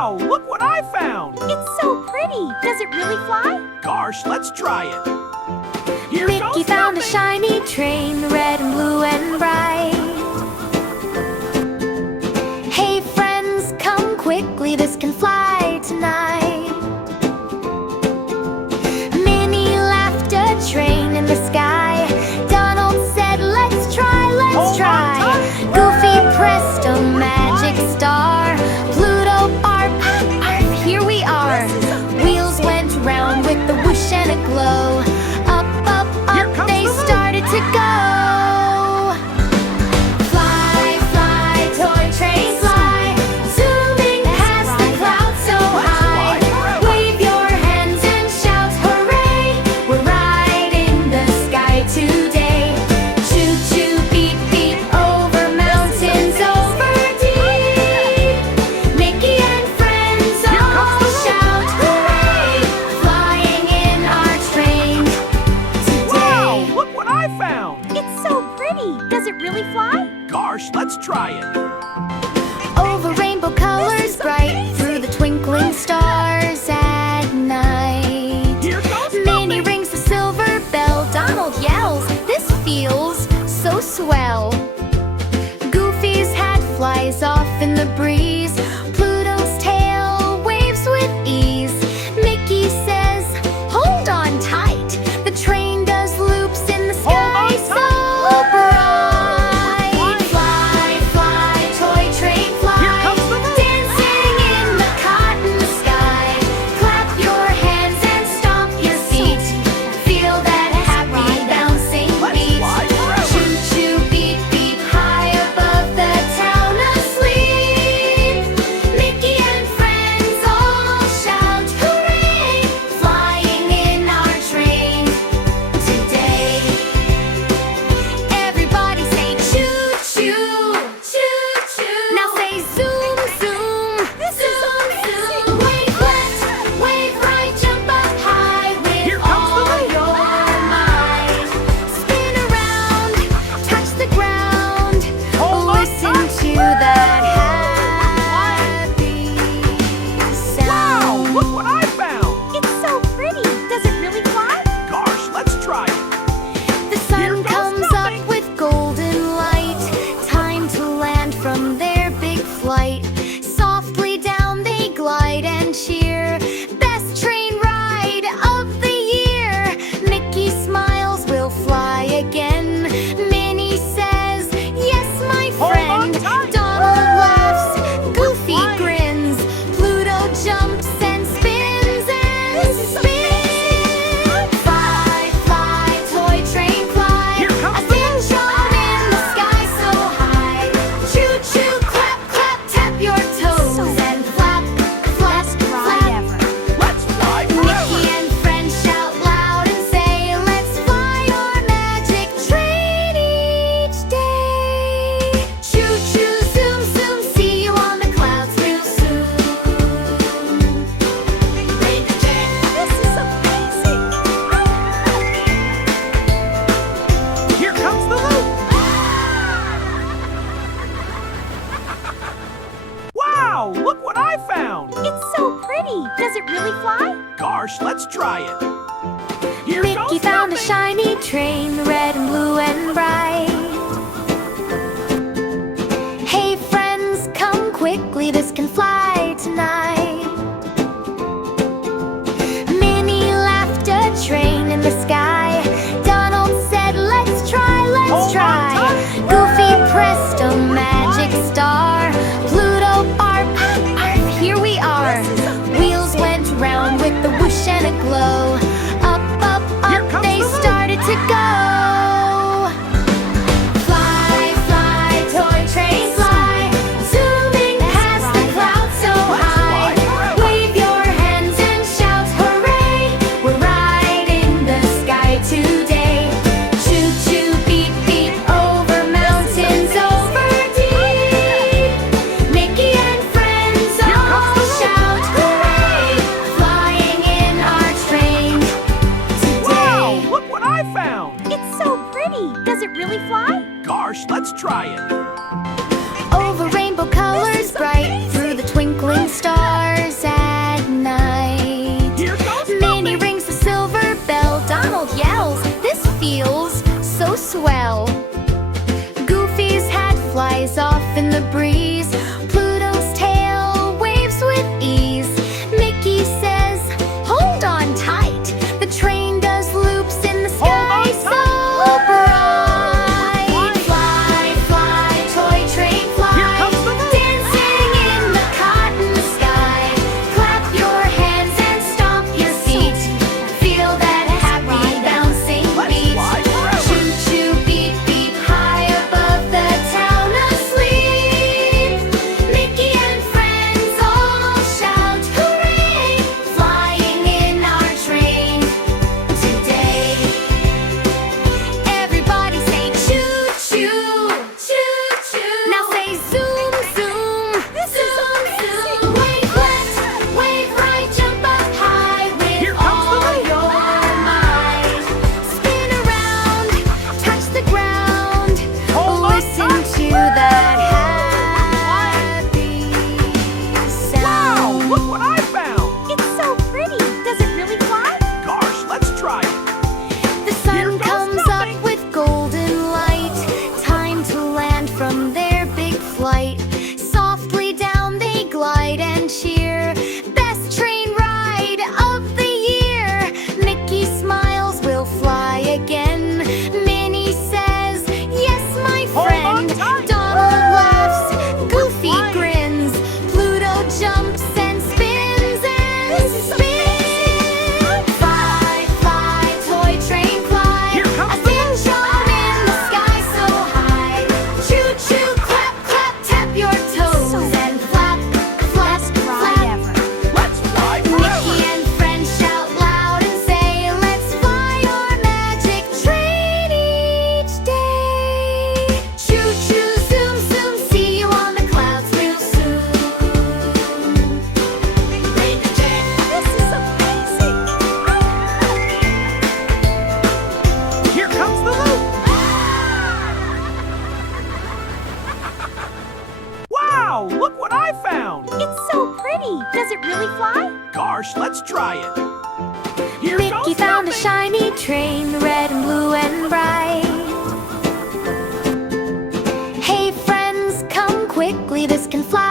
Wow, look what I found! It's so pretty. Does it really fly? Gosh, let's try it. Here Mickey goes found a nothing. shiny train, red and blue and bright. Hey friends, come quickly, this can fly tonight. Minnie laughed, a train in the sky. Donald said, let's try, let's Hold on try. tight. Goofy pressed a magic star. Pluto, arp, arp, here we are. Wheels went round with the whoosh and a glow. Up, up, Here up, comes they the loop. started to go. Fly, fly, toy train, fly. Zooming past the clouds so high. fly forever. Wave your hands and shout hooray. We're right in the sky today. Choo choo, beep beep, over mountains, over deep. Mickey and friends all shout hooray. Flying in our train Wow, today. look what I found! It's so pretty. Does it really fly? Gosh, let's try it. Over rainbow colors bright, through the twinkling stars at night. Here goes Minnie nothing. rings the silver bell, Donald yells, this feels so swell. Goofy's hat flies off in the breeze, Pluto's tail waves with ease. Mickey says, hold on tight, the train does loops in the sky on so tight. bright. Fly, fly, toy train, fly. Here comes the moon. Dancing in the cotton sky. Clap your hands and stomp your feet. Feel that happy bouncing Let's beat. fly forever. Choo choo, beep beep, high above the town asleep. Mickey and friends all shout hooray, flying in our train today. Everybody say choo choo, choo choo. Now say zoom zoom, zoom zoom. Wave left, wave right, jump up high Here with comes the all moon. your might. Spin around, touch the ground. Hold on Listen tight. to that happy Wow, sound. look what I found! It's so pretty. Does it really fly? Gosh, let's try it. The Here sun goes comes nothing. up with golden light. Time to land from their big flight. Softly down they glide and cheer. Best train ride of the year. Mickey smiles, we'll fly again. Minnie says, yes, my Hold on friend. tight. Donald laughs, Goofy flying. grins. Pluto jumps and spins and spins. Fly, fly, toy train, fly. Here comes A the moon. syndrome in the sky so high. Choo choo, clap, clap, tap your toes and flap, flap, flap. Let's fly Mickey forever. and friends shout loud and say, let's fly our magic train each day. Choo choo, zoom zoom, see you on the clouds real soon. This is amazing. Here comes the loop. Wow, look what I found! It's so pretty. Does it really fly? Gosh, let's try it. Here Mickey goes found a nothing. shiny train, red and blue and bright. Hey friends, come quickly, this can fly tonight. Minnie laughed, a train in the sky. Donald said, let's try, let's Hold on try. tight. Goofy pressed a magic star. Pluto, arp, arp, here we are. Wheels went round with the whoosh and a glow. Up, up, Here up, comes they the moon. started to go. Fly, fly, toy train, fly. Zooming past the clouds swell. Goofy's hat flies off in the breeze. Pluto's tail waves with ease. Mickey says, hold on tight. The train does loops in the sky so bright. Fly, fly, toy train, fly. Here comes the moon. Dancing in the cotton sky. Clap your hands and stomp your feet. Feel that happy bouncing Let's beat. fly forever. Choo choo beep beep high above the town asleep. Mickey and friends all shout hooray, flying in our train today. Everybody say choo choo, choo choo. Now say zoom zoom, zoom zoom. Wave left, wave right, jump up high with Here comes the all moon. your might. Spin around, touch the ground. Hold on Listen tight. to that happy Wow, sound. look what I found. It's so pretty. Does it really fly? Gosh, let's try it. The Here sun goes comes nothing. up with golden light. Time to land from their big flight. Softly down they glide and cheer. Best train ride of the year. Mickey smiles, we'll fly again. Minnie says, yes, my Hold on friend. tight. Donald laughs, Goofy flying. grins. Pluto jumps and spins and spins. Fly, fly, toy train, fly. Here comes A the thin shown in the sky so high. Choo choo, clap, clap, tap your toes and flap, flap, flap. Let's fly Mickey forever. and friends shout loud and say, let's fly our magic train each day. Choo choo, zoom zoom, see you on the clouds real soon. This is amazing. Here comes the loop. Wow, look what I found. It's so pretty. Does it really fly? Gosh, let's try it. Here Mickey goes found a nothing. shiny train, red and blue and bright. Hey friends, come quickly, this can fly